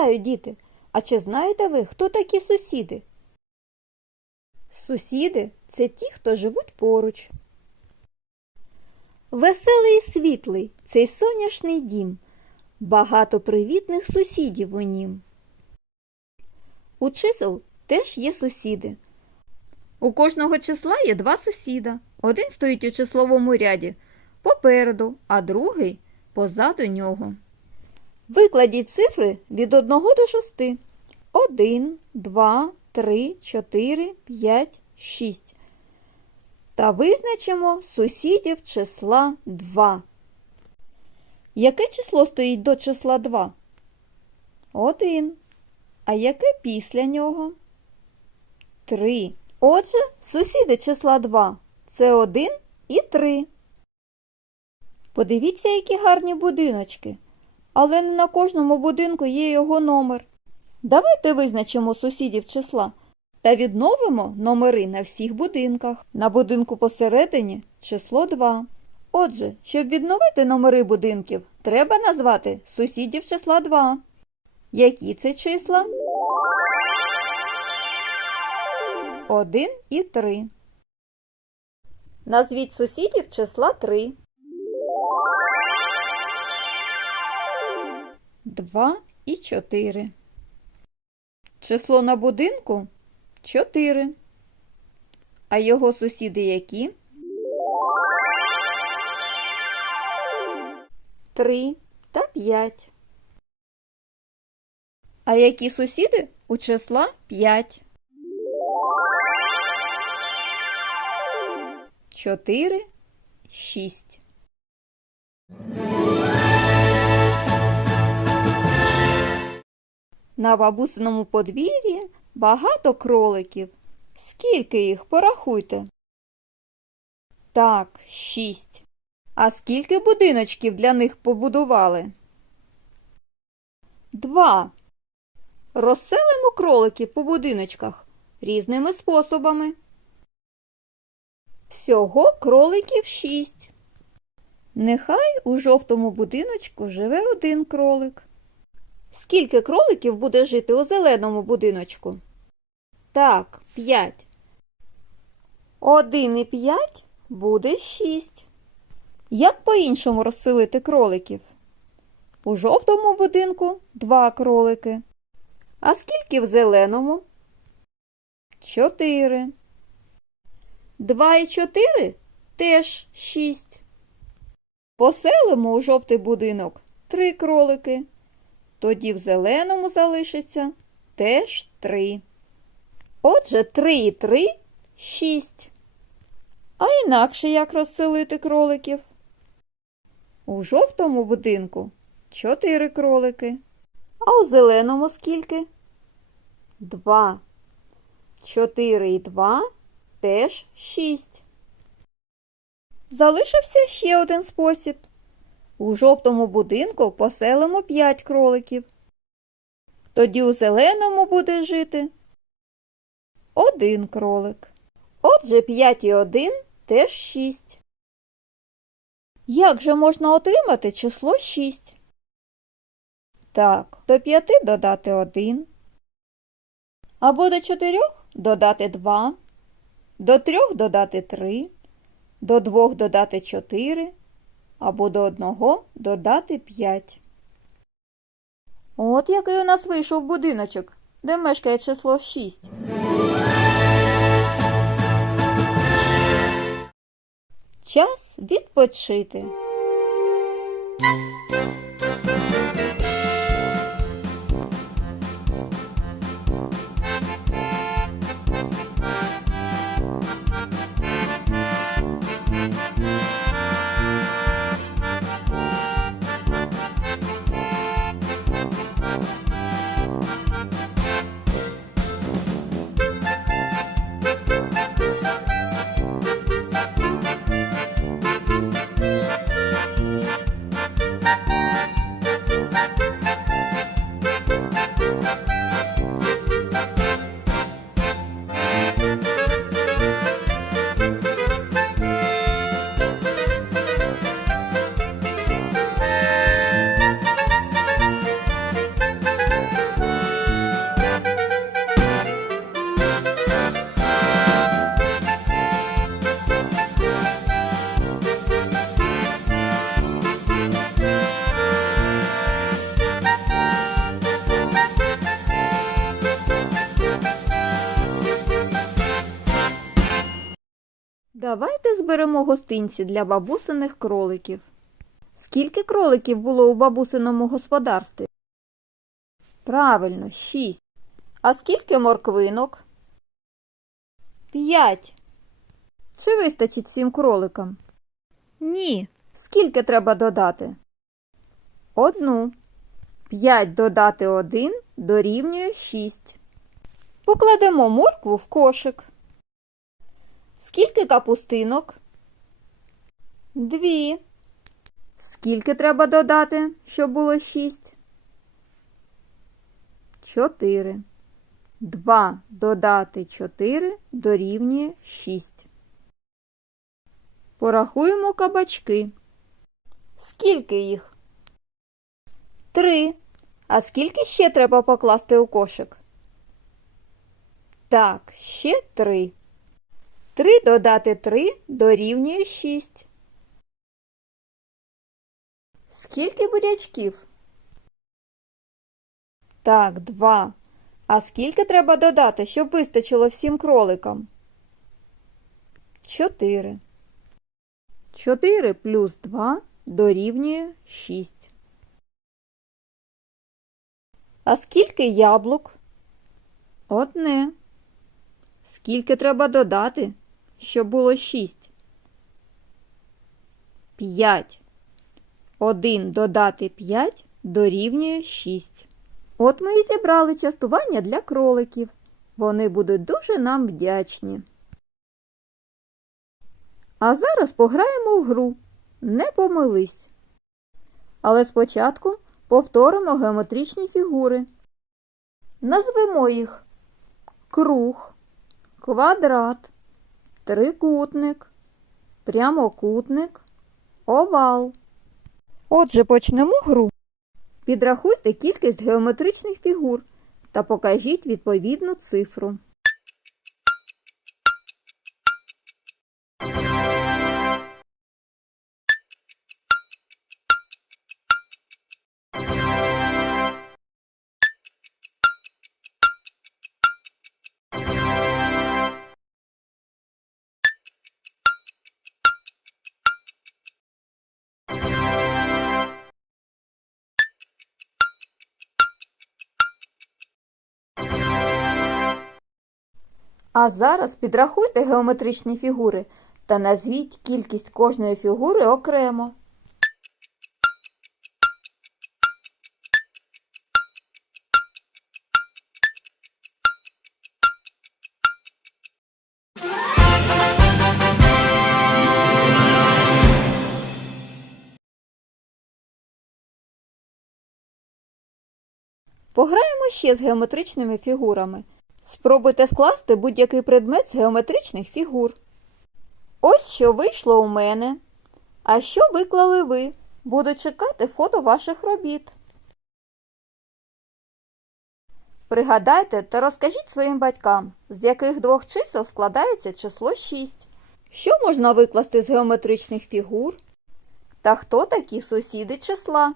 Вітаю, діти! А чи знаєте ви, хто такі сусіди? Сусіди це ті, хто живуть поруч. Веселий і світлий цей соняшний дім. Багато привітних сусідів у нім. У чисел теж є сусіди. У кожного числа є два сусіда. Один стоїть у числовому ряді попереду, а другий позаду нього. Викладіть цифри від 1 до 6. 1, 2, 3, 4, 5, 6. Та визначимо сусідів числа 2. Яке число стоїть до числа 2? 1. А яке після нього? 3. Отже, сусіди числа 2 це 1 і 3. Подивіться, які гарні будиночки. Але не на кожному будинку є його номер. Давайте визначимо сусідів числа та відновимо номери на всіх будинках. На будинку посередині число 2. Отже, щоб відновити номери будинків, треба назвати сусідів числа 2. Які це числа? 1 і 3. Назвіть сусідів числа 3. 2 і 4. Число на будинку 4. А його сусіди які? 3 та 5. А які сусіди у числа 5? 4, 6. На бабусиному подвір'ї багато кроликів. Скільки їх порахуйте? Так, шість. А скільки будиночків для них побудували? Два. Розселимо кроликів по будиночках різними способами. Всього кроликів шість. Нехай у жовтому будиночку живе один кролик. Скільки кроликів буде жити у зеленому будиночку? Так, п'ять. Один і п'ять буде шість. Як по-іншому розселити кроликів? У жовтому будинку два кролики. А скільки в зеленому? Чотири. Два і чотири теж шість. Поселимо у жовтий будинок три кролики. Тоді в зеленому залишиться теж три. Отже, три і три шість. А інакше як розселити кроликів? У жовтому будинку чотири кролики. А у зеленому скільки? Два. Чотири і два теж шість. Залишився ще один спосіб. У жовтому будинку поселимо 5 кроликів. Тоді у зеленому буде жити один кролик. Отже, 5 і 1 теж 6. Як же можна отримати число 6? Так, до 5 додати 1. Або до 4 додати 2. До 3 додати 3. До 2 додати 4 або до одного додати 5. От який у нас вийшов будиночок, де мешкає число 6. Час відпочити. Зберемо гостинці для бабусиних кроликів. Скільки кроликів було у бабусиному господарстві? Правильно, шість. А скільки морквинок? П'ять. Чи вистачить всім кроликам? Ні. Скільки треба додати? Одну. П'ять додати один дорівнює шість. Покладемо моркву в кошик. Скільки капустинок? Дві. Скільки треба додати, щоб було шість? Чотири. Два додати чотири дорівнює шість. Порахуємо кабачки. Скільки їх? Три. А скільки ще треба покласти у кошик? Так, ще три. Три додати три дорівнює шість. Скільки бурячків? Так, два. А скільки треба додати, щоб вистачило всім кроликам? Чотири. Чотири плюс два дорівнює шість. А скільки яблук? Одне. Скільки треба додати, щоб було шість? П'ять. Один додати п'ять дорівнює шість. От ми і зібрали частування для кроликів. Вони будуть дуже нам вдячні. А зараз пограємо в гру. Не помились. Але спочатку повторимо геометричні фігури. Назвемо їх круг, квадрат, трикутник, прямокутник, овал. Отже, почнемо гру. Підрахуйте кількість геометричних фігур та покажіть відповідну цифру. А зараз підрахуйте геометричні фігури та назвіть кількість кожної фігури окремо. Пограємо ще з геометричними фігурами. Спробуйте скласти будь-який предмет з геометричних фігур. Ось що вийшло у мене. А що виклали ви? Буду чекати фото ваших робіт. Пригадайте та розкажіть своїм батькам, з яких двох чисел складається число 6. Що можна викласти з геометричних фігур? Та хто такі сусіди числа?